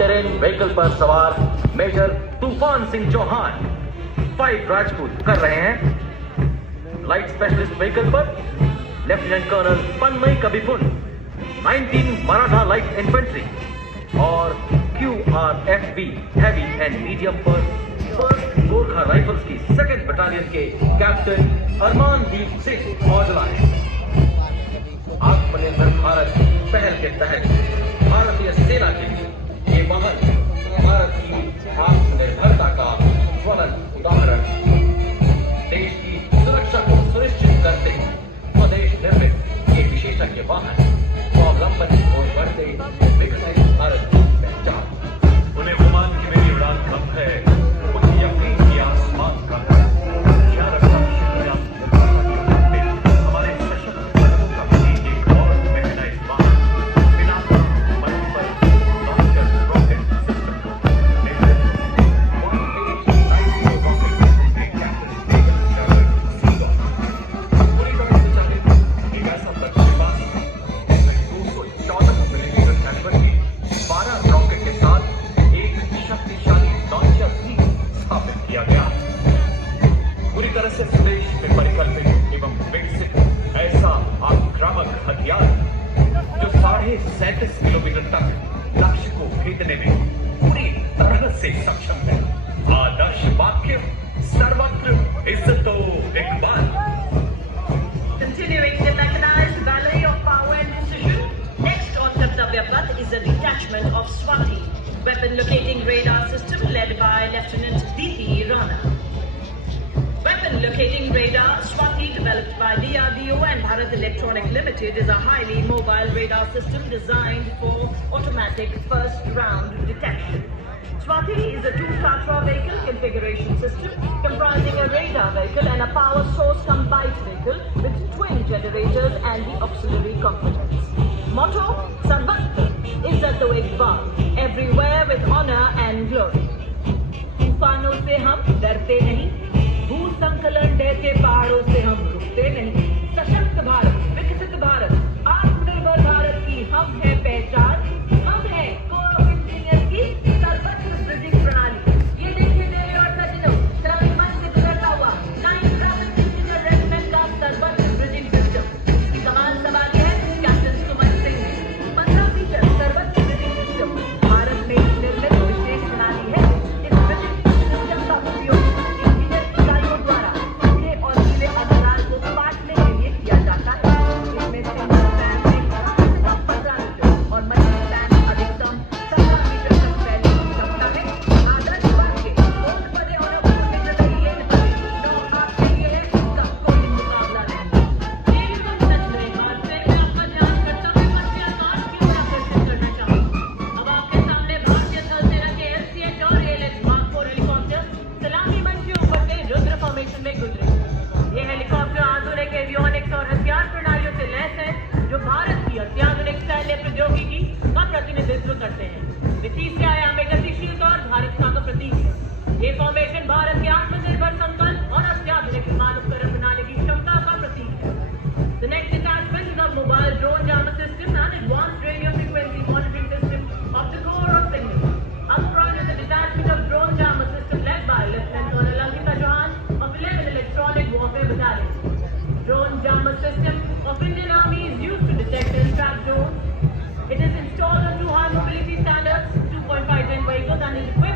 Terrain vehicle पर सवार major तूफान सिंह चौहान 5 राजपूत कर रहे हैं। लाइट स्पेशलिस्ट व्हीकल पर लेफ्टिनेंट कर्नल पन्मई कबिपुन 19 मराठा लाइट इन्फेंट्री और QRFB हैवी एंड मीडियम पर फर्स्ट गोरखा राइफल्स की 2nd बटालियन के कैप्टन अरमानदीप सिंह मौजूद हैं। आत्मनिर्भर भारत पहल के तहत भारतीय सेना के लिए ये वाहन भारत की आत्मनिर्भरता का ज्वलंत उदाहरण, देश की सुरक्षा को सुनिश्चित करते स्वदेश निर्मित ये विशेषज्ञ वाहन स्वावलंबन की ओर बढ़ते विकसित भारत की पहचान। उन्हें विमान की मेरी उड़ान कम है, मुझे यकीन की आसमान का है। ख्याल रखना हमारे सशक्त बलों का भी एक और मैकेनाइज्ड वाहन बिना मंच पर लॉन्चर रॉकेट सिस्टम को पूरी तरह से चालित एक ऐसा प्रक्षेपास्त्र 214 मिलीमीटर कैलिबर के 12 रॉकेट के साथ एक शक्तिशाली लॉन्चर भी स्थापित किया गया। पूरी तरह से स्वदेश में परिकल्पित एवं विकसित ऐसा आक्रामक हथियार जो 37.5 किलोमीटर तक लक्ष्य को भेदने में पूरी तरह से सक्षम है। आदर्श वाक्य सर्वत्र इज्जतो Iqbal. Continuing the mechanized ballet of power and precision, next on Kartavya Path is a detachment of Swati, weapon locating radar system led by Lieutenant Diti Rana. Weapon locating radar Swati, developed by DRDO and Bharat Electronic Limited, is a highly mobile radar system designed for automatic first round detection. Swati is a 2-Tatra vehicle configuration system comprising a radar vehicle and a power source combined vehicle with twin generators and the auxiliary components. Motto: Sarvatra Izzat Iqbal, everywhere with honor and glory. तूफानों से हम डरते नहीं, भू संकलन ढहते पहाड़ों से हम रुकते नहीं। सशक्त भारत, विकसित भारत, आत्मनिर्भर भारत की हम है पहचान। हम है कोर ऑफ इंजीनियर की सर्वत्र ब्रिजिंग प्रणाली। ये देखिए मेरे और सज्जनों, सराउंडिंग मंच से गुजरता हुआ 9 ट्रैफिक इंजीनियर रेजिमेंट का सर्वत्र ब्रिजिंग सिस्टम। इसकी कमान संभाली है कैप्टन सुमन सिंह ने। 15 फीचर सर्वत्र ब्रिजिंग सिस्टम भारत में निर्मित विशेष प्रणाली है। इस ब्रिजिंग सिस्टम का उपयोग इंजीनियर इकाइयों द्वारा सीधे और सीधे अंतराल को काटने के लिए किया जाता है। इसमें सिंगल स्पैन में 15 मीटर और मल्टी स्पैन अधिकतम 17 मीटर तक फैलने की क्षमता है। आदर्श वाक्य कोट बने और मीटर रहिए नौ आपके लिए है, इसका कोई मुकाबला नहीं। लेडीज एंड जेंटलमैन, एक बार फिर मैं आपका ध्यान कर्तव्य पथ के आकाश की ओर आकर्षित करना चाहूंगा। अब आपके सामने भारतीय थल सेना के LCH और ALH Mark 4 हेलीकॉप्टर सलामी मंच के ऊपर से रुद्र फॉर्मेशन में गुजरे। ये हेलीकॉप्टर आधुनिक एवियोनिक्स और हथियार प्रणालियों से लैस है जो भारत की अत्याधुनिक सैन्य प्रौद्योगिकी का प्रतिनिधित्व करते हैं। वे तीसरे आयाम में गतिशीलता और धारिता का प्रतीक है। ये फॉर्मेशन भारत के आत्मनिर्भर संकल्प और अत्याधुनिक विमान उपकरण बनाने की क्षमता का प्रतीक है। The next detachment is a mobile drone jammer system and advanced radio frequency monitoring system of the Corps of Signals. Up front is a detachment of drone jammer system led by Lieutenant Colonel Ankita Johan of 11 Electronic Warfare Battalion. Drone jammer system of Indian Army is used to detect and trap drones. It is installed on 2 high mobility standards, 2.5 ton vehicles, and is equipped